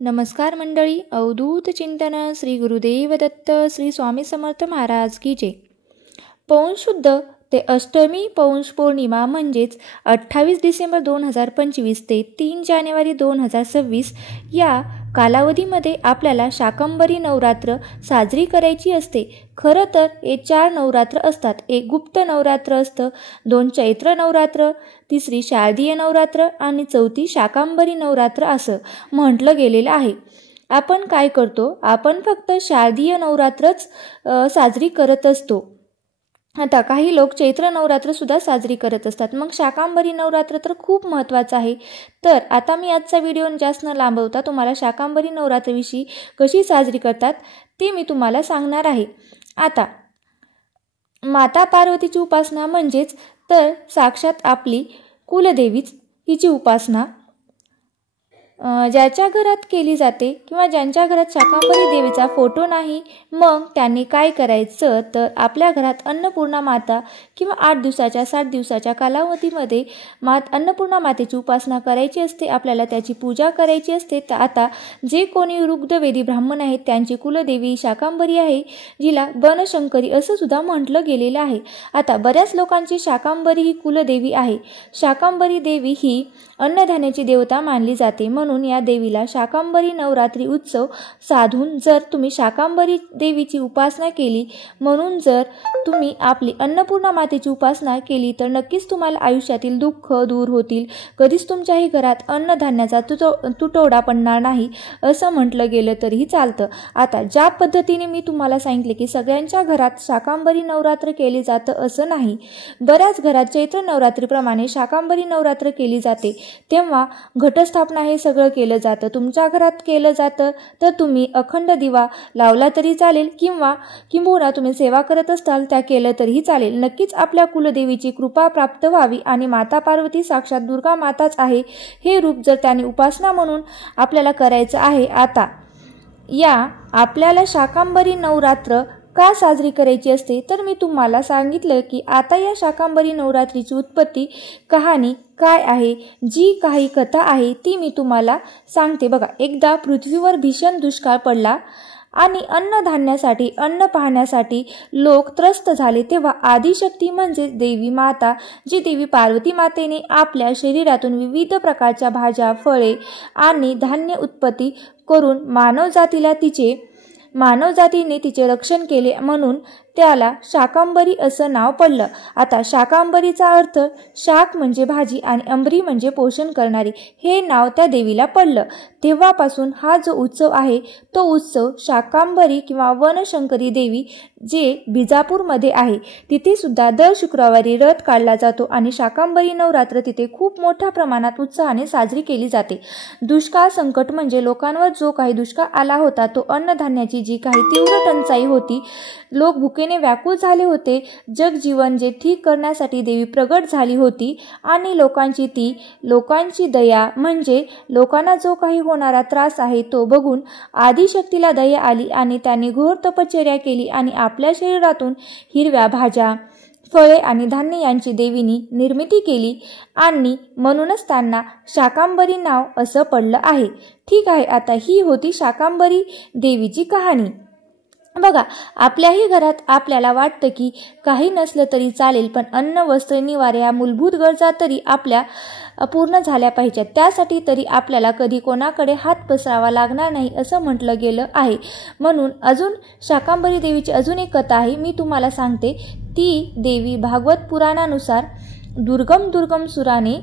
नमस्कार मंडळी. अवधूत चिंतन श्री गुरुदेव दत्त श्री स्वामी समर्थ महाराज की जय. पौष शुद्ध ते अष्टमी पौष पौर्णिमा म्हणजेच 28 डिसेंबर 2025 ते 3 जानेवारी 2026 या कालावधीमध्ये आपल्याला शाकंभरी नवरात्र साजरी करायची असते. खरं तर हे 4 नवरात्र असतात. एक गुप्त नवरात्र असतं, 2 चैत्र नवरात्र, तिसरी शारदीय नवरात्र आणि चौथी शाकंभरी नवरात्र असं म्हटलं गेलेलं आहे. आपण काय करतो? आपण फक्त शारदीय नवरात्रच साजरी करत असतो. आता काही लोक चैत्र नवरात्र सुद्धा साजरी करत असतात. मग शाकंभरी नवरात्र तर खूप महत्त्वाचं आहे. तर आता मी आजचा व्हिडिओ जास्त न लांबवता तुम्हाला शाकंभरी नवरात्रविषयी कशी साजरी करतात ते मी तुम्हाला सांगणार आहे. आता माता पार्वतीची उपासना म्हणजेच तर साक्षात आपली कुलदेवीच हिची उपासना ज्याच्या घरात केली जाते किंवा ज्यांच्या घरात शाकंभरी देवीचा फोटो नाही, मग त्यांनी काय करायचं तर आपल्या घरात अन्नपूर्णा माता किंवा 8 दिवसाच्या 7 दिवसाच्या कालावधीमध्ये अन्नपूर्णा मातेची उपासना करायची असते. आपल्याला त्याची पूजा करायची असते. तर आता जे कोणी रुग्धवेदी ब्राह्मण आहेत त्यांची कुलदेवी शाकंभरी आहे, जिला बनशंकरी असं सुद्धा म्हटलं गेलेलं आहे. आता बऱ्याच लोकांची शाकंभरी ही कुलदेवी आहे. शाकंभरी देवी ही अन्नधान्याची देवता मानली जाते. म्हणून या देवीला शाकंभरी नवरात्री उत्सव साधून जर तुम्ही शाकंभरी देवीची उपासना केली, म्हणून जर तुम्ही आपली अन्नपूर्णा मातेची उपासना केली तर नक्कीच तुम्हाला आयुष्यातील दुःख दूर होतील. कधीच तुमच्याही घरात अन्नधान्याचा तुटवडा पडणार नाही असं म्हटलं गेलं तरीही चालतं. आता ज्या पद्धतीने मी तुम्हाला सांगितले की सगळ्यांच्या घरात शाकंभरी नवरात्र केले जातं असं नाही. बऱ्याच घरात चैत्र नवरात्रीप्रमाणे शाकंभरी नवरात्र केली जाते. तेव्हा घटस्थापना हे सगळं केलं जातं. तुमच्या घरात केलं जातं तर तुम्ही अखंड दिवा लावला तरी चालेल किंबहुना तुम्ही सेवा करत असताल त्या केलं तरीही चालेल. नक्कीच आपल्या कुलदेवीची कृपा प्राप्त व्हावी आणि माता पार्वती साक्षात दुर्गा माताच आहे हे रूप जर त्यांनी उपासना म्हणून आपल्याला करायचं आहे. आता या आपल्याला शाकंभरी नवरात्र का साजरी करायची असते तर मी तुम्हाला सांगितलं की आता या शाकंभरी नवरात्रीची उत्पत्ती कहाणी काय आहे, जी काही कथा आहे ती मी तुम्हाला सांगते. बघा, एकदा पृथ्वीवर भीषण दुष्काळ पडला आणि अन्नधान्यासाठी अन्न पाहण्यासाठी लोक त्रस्त झाले. तेव्हा आदिशक्ती म्हणजे देवी माता, जी देवी पार्वती मातेने आपल्या शरीरातून विविध प्रकारच्या भाज्या, फळे आणि धान्य उत्पत्ती करून मानवजातीने तिचे रक्षण केले, म्हणून त्याला शाकंभरी असं नाव पडलं. आता शाकंभरीचा अर्थ शाक म्हणजे भाजी आणि अंबरी म्हणजे पोषण करणारी, हे नाव त्या देवीला पडलं. तेव्हापासून हा जो उत्सव आहे तो उत्सव शाकंभरी किंवा वनशंकरी देवी जे बिजापूरमध्ये आहे तिथे सुद्धा दर शुक्रवारी रथ काढला जातो आणि शाकंभरी नवरात्र तिथे खूप मोठ्या प्रमाणात उत्साहाने साजरी केली जाते. दुष्काळ संकट म्हणजे लोकांवर जो काही दुष्काळ आला होता, तो अन्नधान्याची जी काही तीव्र टंचाई होती, लोक भुकेने व्याकुळ झाले होते. जगजीवन जे ठीक करण्यासाठी देवी प्रगट झाली होती आणि लोकांची दया म्हणजे लोकांना जो काही होणारा त्रास आहे तो बघून आदिशक्तीला दया आली आणि त्यांनी घोर तपश्चर्या केली आणि आपल्या शरीरातून हिरव्या भाज्या, फळे आणि धान्य यांची देवीनी निर्मिती केली आणि म्हणूनच त्यांना शाकंभरी नाव असं पडलं आहे. ठीक आहे, आता ही होती शाकंभरी देवीची कहाणी. बघा, आपल्याही घरात आपल्याला वाटतं की काही नसलं तरी चालेल, पण अन्न, वस्त्र, निवारा या मूलभूत गरजा तरी आपल्या पूर्ण झाल्या पाहिजेत. त्यासाठी तरी आपल्याला कधी कोणाकडे हात पसरावा लागणार नाही असं म्हटलं गेलं आहे. म्हणून अजून शाकंभरी देवीची अजून एक कथा आहे, मी तुम्हाला सांगते. ती देवी भागवत पुराणानुसार दुर्गम सुराने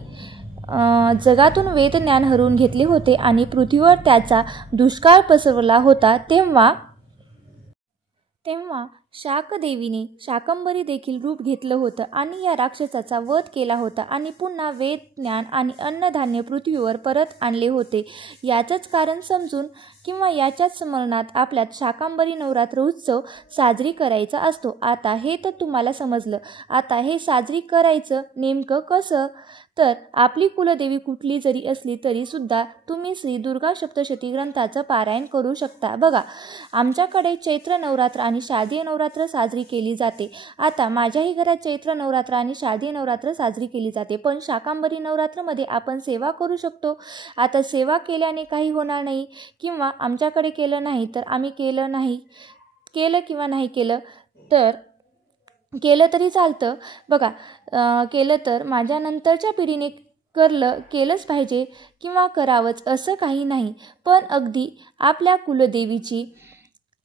जगातून वेद ज्ञान हरवून घेतले होते आणि पृथ्वीवर त्याचा दुष्काळ पसरवला होता. तेव्हा शाकदेवीने शाकंभरी देखील रूप घेतलं होतं आणि या राक्षसाचा वध केला होता आणि पुन्हा वेद ज्ञान आणि अन्नधान्य पृथ्वीवर परत आणले होते. याचंच कारण समजून किंवा याच्याच स्मरणात आपल्यात शाकंभरी नवरात्र उत्सव साजरी करायचा असतो। आता हे तर तुम्हाला समजलं। आता हे साजरी करायचं नेमकं कसं? तर आपली कुलदेवी कुठली जरी असली तरी सुद्धा तुम्ही श्री दुर्गा सप्तशती ग्रंथाचं पारायण करू शकता। बघा, आमच्याकडे चैत्र नवरात्र आणि शारदीय नवरात्र साजरी केली जाते। आता माझ्याही घरात चैत्र नवरात्र आणि शारदीय नवरात्र साजरी केली जाते, पण शाकंभरी नवरात्रमध्ये आपण सेवा करू शकतो। आता सेवा केल्याने काही होणार नाही, किंवा आमच्याकडे केलं नाही तर आम्ही केलं किंवा नाही केलं तर केलं तरी चालतं। बघा, केलं तर माझ्या नंतरच्या पिढीने केलंच पाहिजे किंवा करावंच असं काही नाही, पण अगदी आपल्या कुलदेवीची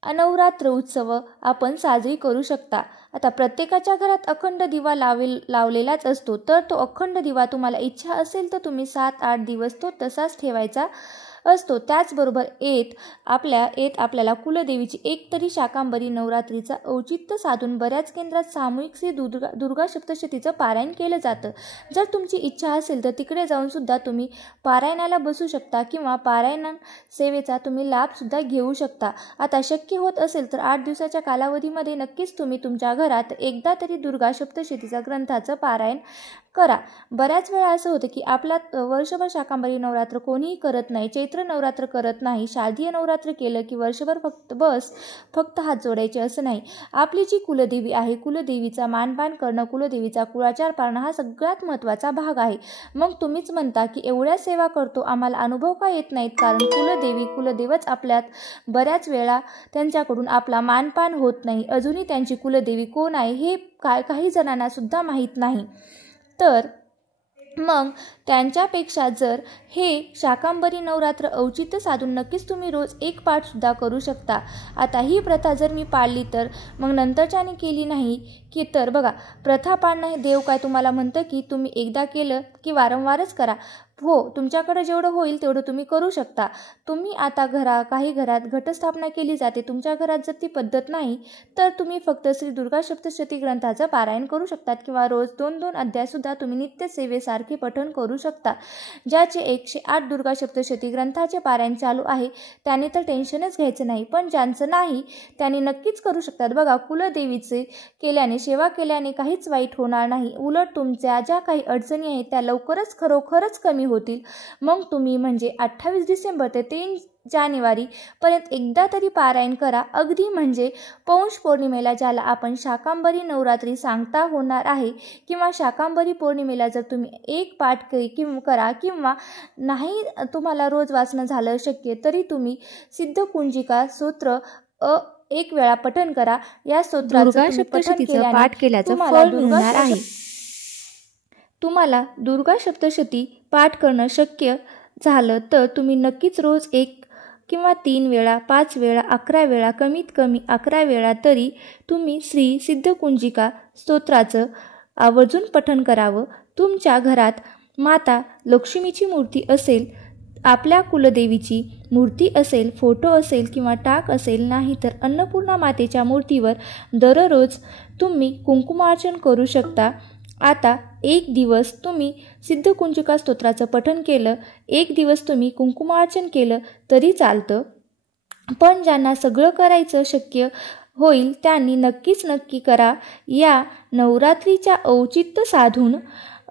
नवरात्र उत्सव आपण साजरी करू शकता। आता प्रत्येकाच्या घरात अखंड दिवा लावलेलाच असतो, तर तो अखंड दिवा तुम्हाला इच्छा असेल तर तुम्ही 7-8 दिवस तो तसाच ठेवायचा असतो। त्याचबरोबर आपल्याला कुलदेवीची एक तरी शाकंभरी नवरात्रीचा औचित्य साधून बऱ्याच केंद्रात सामूहिक श्री दुर्गा सप्तशतीचं पारायण केलं जातं। जर तुमची इच्छा असेल तर तिकडे जाऊन सुद्धा तुम्ही पारायणाला बसू शकता किंवा पारायण सेवेचा तुम्ही लाभसुद्धा घेऊ शकता। आता शक्य होत असेल तर 8 दिवसाच्या कालावधीमध्ये नक्कीच तुम्ही तुमच्या घरात एकदा तरी दुर्गा सप्तशतीचा ग्रंथाचं पारायण करा। बऱ्याच वेळा असं होतं की आपला वर्षभर शाकंभरी नवरात्र कोणीही करत नाही, चैत्र नवरात्र करत नाही, शारदीय नवरात्र केलं की वर्षभर फक्त हात जोडायचे असं नाही। आपली जी कुलदेवी आहे, कुलदेवीचा मानपान करणं, कुलदेवीचा कुळाचार पाळणं हा सगळ्यात महत्त्वाचा भाग आहे। मग तुम्हीच म्हणता की एवढ्या सेवा करतो, आम्हाला अनुभव का येत नाहीत? कारण कुलदेवच आपल्यात बऱ्याच वेळा त्यांच्याकडून आपला मानपान होत नाही। अजूनही त्यांची कुलदेवी कोण आहे हे काही जणांना सुद्धा माहीत नाही। तर मग त्यांच्यापेक्षा जर हे शाकंभरी नवरात्र औचित्य साधून नक्कीच तुम्ही रोज एक पाठसुद्धा करू शकता। आता ही प्रथा जर मी पाळली तर मग नंतरच्याने केली नाही की तर बघा, प्रथा पाळणं देव काय तुम्हाला म्हणतं की तुम्ही एकदा केलं की वारंवारच करा? हो, तुमच्याकडे जेवढं होईल तेवढं तुम्ही करू शकता। तुम्ही आता काही घरात घटस्थापना केली जाते, तुमच्या घरात जर ती पद्धत नाही तर तुम्ही फक्त श्री दुर्गा सप्तशती ग्रंथाचं पारायण करू शकतात, किंवा रोज 2-2 अध्यायसुद्धा तुम्ही नित्यसेवेसारखे पठण करू शकता। ज्याचे 108 दुर्गा सप्तशती ग्रंथाचे पारायण चालू आहे त्याने तर टेन्शनच घ्यायचं नाही, पण ज्यांचं नाही त्यांनी नक्कीच करू शकतात। बघा, कुलदेवीचे सेवा केल्याने काहीच वाईट होणार नाही, उलट तुमच्या ज्या काही अडचणी आहेत त्या लवकरच खरोखरच कमी होतील। मग तुम्ही म्हणजे 28 डिसेंबर ते 3 जानेवारी पर्यंत एकदा तरी पारायण करा। अगदी म्हणजे पौष पौर्णिमेला, ज्याला आपण शाकंभरी नवरात्री सांगता होणार आहे, किंवा शाकंभरी पौर्णिमेला जर तुम्ही एक पाठ करा, किंवा नाही तुम्हाला रोज वाचणं झालं शक्य तरी तुम्ही सिद्धकुंजिका स्तोत्र एक वेळा पठण करा। या स्तोत्राचं पठण केल्याने फळ मिळणार आहे। तुम्हाला दुर्गा सप्तशती पाठ करणं शक्य झालं तर तुम्ही नक्कीच रोज 1 किंवा 3 वेळा, 5 वेळा, 11 वेळा, कमीत कमी 11 वेळा तरी तुम्ही श्री सिद्धकुंजिका स्तोत्राचं आवर्जून पठण करावं। तुमच्या घरात माता लक्ष्मीची मूर्ती असेल, आपल्या कुलदेवीची मूर्ती असेल, फोटो असेल किंवा टाक असेल, नाही तर अन्नपूर्णा मातेच्या मूर्तीवर दररोज तुम्ही कुंकुमार्चन करू शकता। आता एक दिवस तुम्ही सिद्धकुंजिका स्तोत्राचं पठण केलं, एक दिवस तुम्ही कुंकुमार्चन केलं तरी चालतं, पण ज्यांना सगळं करायचं शक्य होईल त्यांनी नक्की करा। या नवरात्रीच्या औचित्य साधून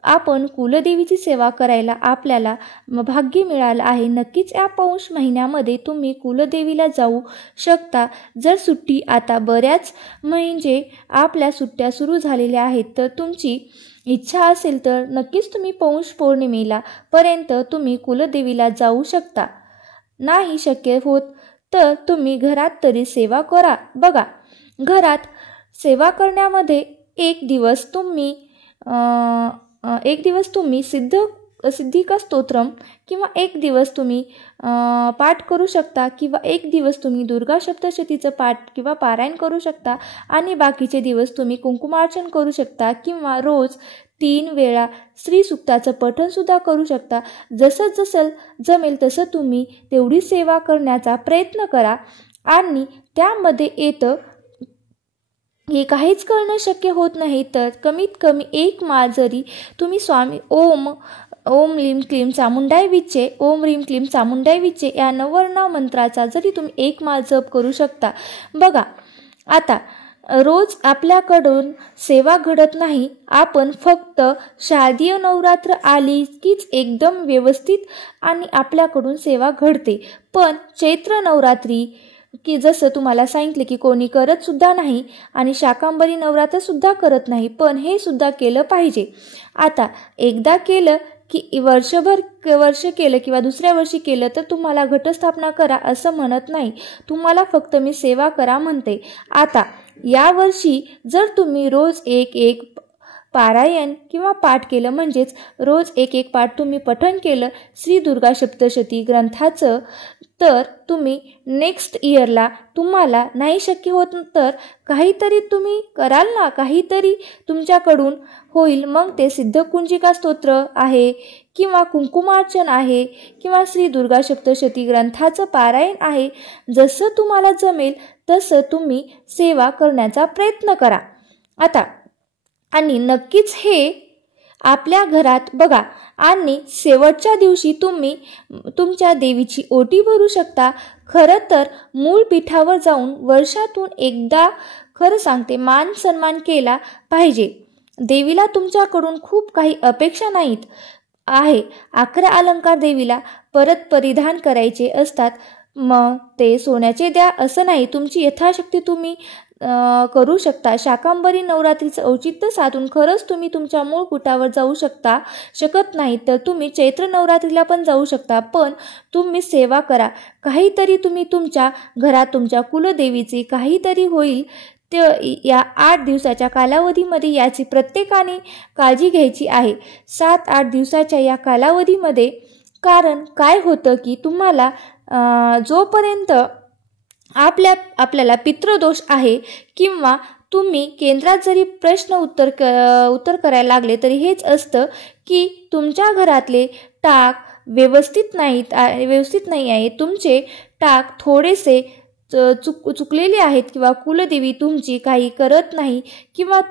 आपण कुलदेवीची सेवा करायला आपल्याला भाग्य मिळालं आहे। नक्कीच या पौष महिन्यामध्ये तुम्ही कुलदेवीला जाऊ शकता। जर सुट्टी आता बऱ्याच म्हणजे आपल्या सुट्ट्या सुरू झालेल्या आहेत, तर तुमची इच्छा असेल तर नक्कीच तुम्ही पौष पौर्णिमेला पर्यंत तुम्ही कुलदेवीला जाऊ शकता। नाही शक्य होत तर तुम्ही घरात तरी सेवा करा। बघा, घरात सेवा करण्यामध्ये एक दिवस तुम्ही सिद्धिका स्तोत्रम किंवा एक दिवस तुम्ही पाठ करू शकता, किंवा एक दिवस तुम्ही दुर्गा सप्तशतीचं पाठ किंवा पारायण करू शकता, आणि बाकीचे दिवस तुम्ही कुंकुमार्चन करू शकता, किंवा रोज 3 वेळा श्री सुक्ताचं पठण सुद्धा करू शकता। जसं जमेल तसं तुम्ही तेवढी सेवा करण्याचा प्रयत्न करा। आणि त्यामध्ये येतं हे काहीच करणं शक्य होत नाही तर कमीत कमी 1 माळ जरी तुम्ही स्वामी ओम ओम लीम क्लीम चामुंडाय विचे, ओम रीम क्लीम चामुंडाय विचे या नवरनाम मंत्राचा जरी तुम्ही 1 माळ जप करू शकता. बघा आता रोज आपल्याकडून सेवा घडत नाही. आपण फक्त शारदीय नवरात्र आली कीच एकदम व्यवस्थित आणि आपल्याकडून सेवा घडते. पण चैत्र नवरात्री की जसं तुम्हाला सांगितले की कोणी करत सुद्धा नाही आणि शाकांबरी नवरात्र सुद्धा करत नाही, पण हे सुद्धा केलं पाहिजे. आता एकदा केलं की वर्ष केलं किंवा दुसऱ्या वर्षी केलं तर तुम्हाला घटस्थापना करा असं म्हणत नाही. तुम्हाला फक्त मी सेवा करा म्हणते. आता यावर्षी जर तुम्ही रोज एक पारायण किंवा पाठ केलं, म्हणजेच रोज एक पाठ तुम्ही पठण केलं श्री दुर्गा सप्तशती ग्रंथाचं, तर तुम्ही नेक्स्ट इयरला तुम्हाला नाही शक्य होत तर काहीतरी तुम्ही कराल ना, काहीतरी तुमच्याकडून होईल. मग ते सिद्धकुंजिका स्तोत्र आहे किंवा कुंकुमार्चन आहे किंवा श्री दुर्गा सप्तशती ग्रंथाचं पारायण आहे. जसं तुम्हाला जमेल तसं तुम्ही सेवा करण्याचा प्रयत्न करा. आता आणि नक्कीच हे आपल्या घरात बघा. आणि शेवटच्या दिवशी तुम्ही तुमच्या देवीची ओटी भरू शकता. खरं तर मूळ पीठावर जाऊन वर्षातून एकदा खरं सांगते मान सन्मान केला पाहिजे. देवीला तुमच्याकडून खूप काही अपेक्षा नाहीत आहे. 11 अलंकार देवीला परत परिधान करायचे असतात. मग ते सोन्याचे द्या असं नाही, तुमची यथाशक्ती तुम्ही करू शकता. शाकांबरी नवरात्रीचं औचित्य साधून खरंच तुम्ही तुमच्या मूळ कुटावर जाऊ शकत नाही तर तुम्ही चैत्र नवरात्रीला पण जाऊ शकता. पण तुम्ही सेवा करा. काहीतरी तुम्ही तुमच्या घरात तुमच्या कुलदेवीची काहीतरी होईल ते या 8 दिवसाच्या कालावधीमध्ये याची प्रत्येकाने काळजी घ्यायची आहे. 7-8 दिवसाच्या या कालावधीमध्ये. कारण काय होतं की तुम्हाला जोपर्यंत आपल्याला पितृदोष आहे किंवा तुम्ही केंद्रात जरी प्रश्न उत्तर करायला लागले तरी हेच असतं की तुमच्या घरातले टाक व्यवस्थित नाही आहे. तुमचे टाक थोडेसे चुकलेले आहेत किंवा कुलदेवी तुमची काही करत नाही किंवा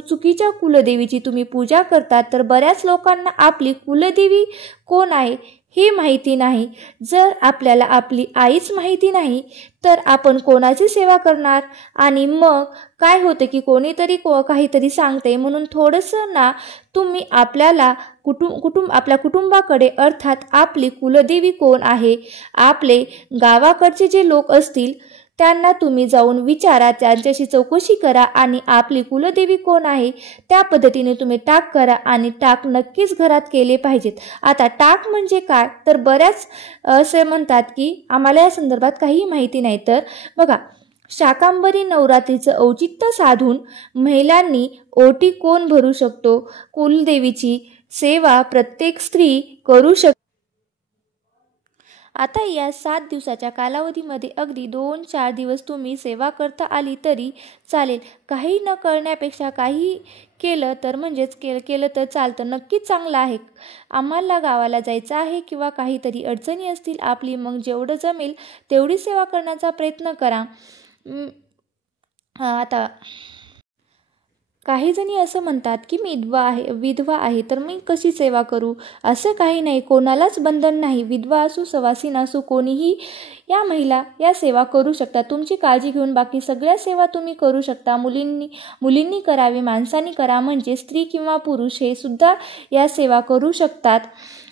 चुकीच्या कुलदेवीची तुम्ही पूजा करतात. तर बऱ्याच लोकांना आपली कुलदेवी कोण आहे हे माहिती नाही. जर आपल्याला आपली आईच माहिती नाही तर आपण कोणाची सेवा करणार. आणि मग काय होतं की कोणीतरी काहीतरी सांगते म्हणून थोडंसं ना तुम्ही आपल्या कुटुंबाकडे अर्थात आपली कुलदेवी कोण आहे, आपले गावाकडचे जे लोक असतील त्यांना तुम्ही जाऊन विचारा, त्यांच्याशी चौकशी करा आणि आपली कुलदेवी कोण आहे त्या पद्धतीने तुम्ही टाक करा. आणि टाक नक्कीच घरात केले पाहिजेत. आता टाक म्हणजे काय तर बऱ्याच असे म्हणतात की आम्हाला या संदर्भात काही माहिती नाही. तर बघा, शाकांबरी नवरात्रीचं औचित्य साधून महिलांनी ओटी कोण भरू शकतो, कुलदेवीची सेवा प्रत्येक स्त्री करू शकते. आता या 7 दिवसाच्या कालावधीमध्ये अगदी 2-4 दिवस तुम्ही सेवा करता आली तरी चालेल. काही न करण्यापेक्षा काही केलं तर म्हणजेच केलं तर चालतं. नक्कीच चांगलं आहे. आम्हाला गावाला जायचं आहे किंवा काहीतरी अडचणी असतील आपली, मग जेवढं जमेल तेवढी सेवा करण्याचा प्रयत्न करा. आता काही जणी असं म्हणतात की मी विधवा आहे तर मी कशी सेवा करू. असं काही नाही, कोणालाच बंधन नाही. विधवा असू सवासीन असू कोणीही या महिला या सेवा करू शकतात. तुमची काळजी घेऊन बाकी सगळ्या सेवा तुम्ही करू शकता. मुलींनी करावी, माणसांनी करा, म्हणजे स्त्री किंवा पुरुष हे सुद्धा या सेवा करू शकतात.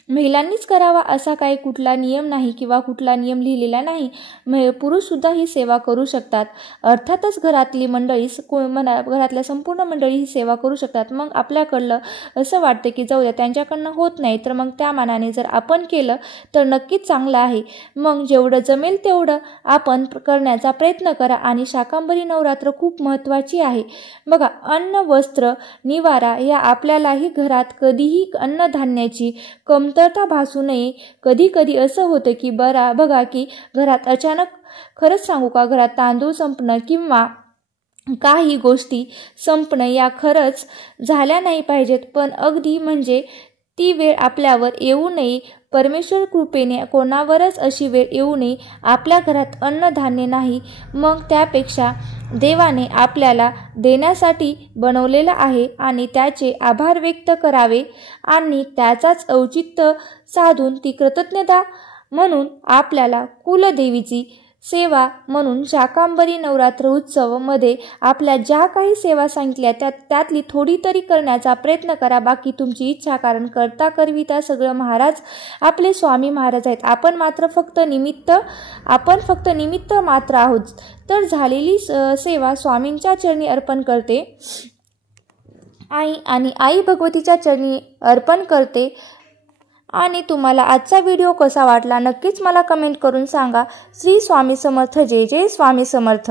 महिलांनीच करावा असा काही कुठला नियम नाही किंवा कुठला नियम लिहिलेला नाही. पुरुषसुद्धा ही सेवा करू शकतात. अर्थातच घरातल्या संपूर्ण मंडळी ही सेवा करू शकतात. मग आपल्याकडलं असं वाटतं की जाऊ द्या त्यांच्याकडनं होत नाही, तर मग त्या मानाने जर आपण केलं तर नक्कीच चांगलं आहे. मग जेवढं जमेल तेवढं आपण करण्याचा प्रयत्न करा. आणि शाकांबरी नवरात्र खूप महत्त्वाची आहे. बघा, अन्न, वस्त्र, निवारा या आपल्यालाही घरात कधीही अन्नधान्याची कमतरता भासू नये. कधी कधी असं होतं की बघा की घरात अचानक, खरंच सांगू का, घरात तांदूळ संपणं किंवा काही गोष्टी संपणं या खरंच झाल्या नाही पाहिजेत. पण अगदी म्हणजे ती वेळ आपल्यावर येऊ नये. परमेश्वर कृपेने कोणावरच अशी वेळ येऊ नये आपल्या घरात अन्नधान्य नाही, मग त्यापेक्षा देवाने आपल्याला देण्यासाठी बनवलेलं आहे आणि त्याचे आभार व्यक्त करावे आणि त्याचाच औचित्य साधून ती कृतज्ञता म्हणून आपल्याला कुलदेवीची सेवा म्हणून शाकंभरी नवरात्र उत्सव मध्ये आपल्या ज्या काही सेवा सांगितल्या त्यातली थोडी तरी करण्याचा प्रयत्न करा. बाकी तुमची इच्छा, कारण करता करविता सगळं महाराज आपले स्वामी महाराज आहेत. आपण फक्त निमित्त मात्र आहोत. तर झालेली सेवा स्वामींच्या चरणी अर्पण करते आणि आई भगवतीच्या चरणी अर्पण करते. आणि तुम्हाला आजचा व्हिडिओ कसा वाटला नक्कीच मला कमेंट करून सांगा. श्री स्वामी समर्थ. जय जय स्वामी समर्थ.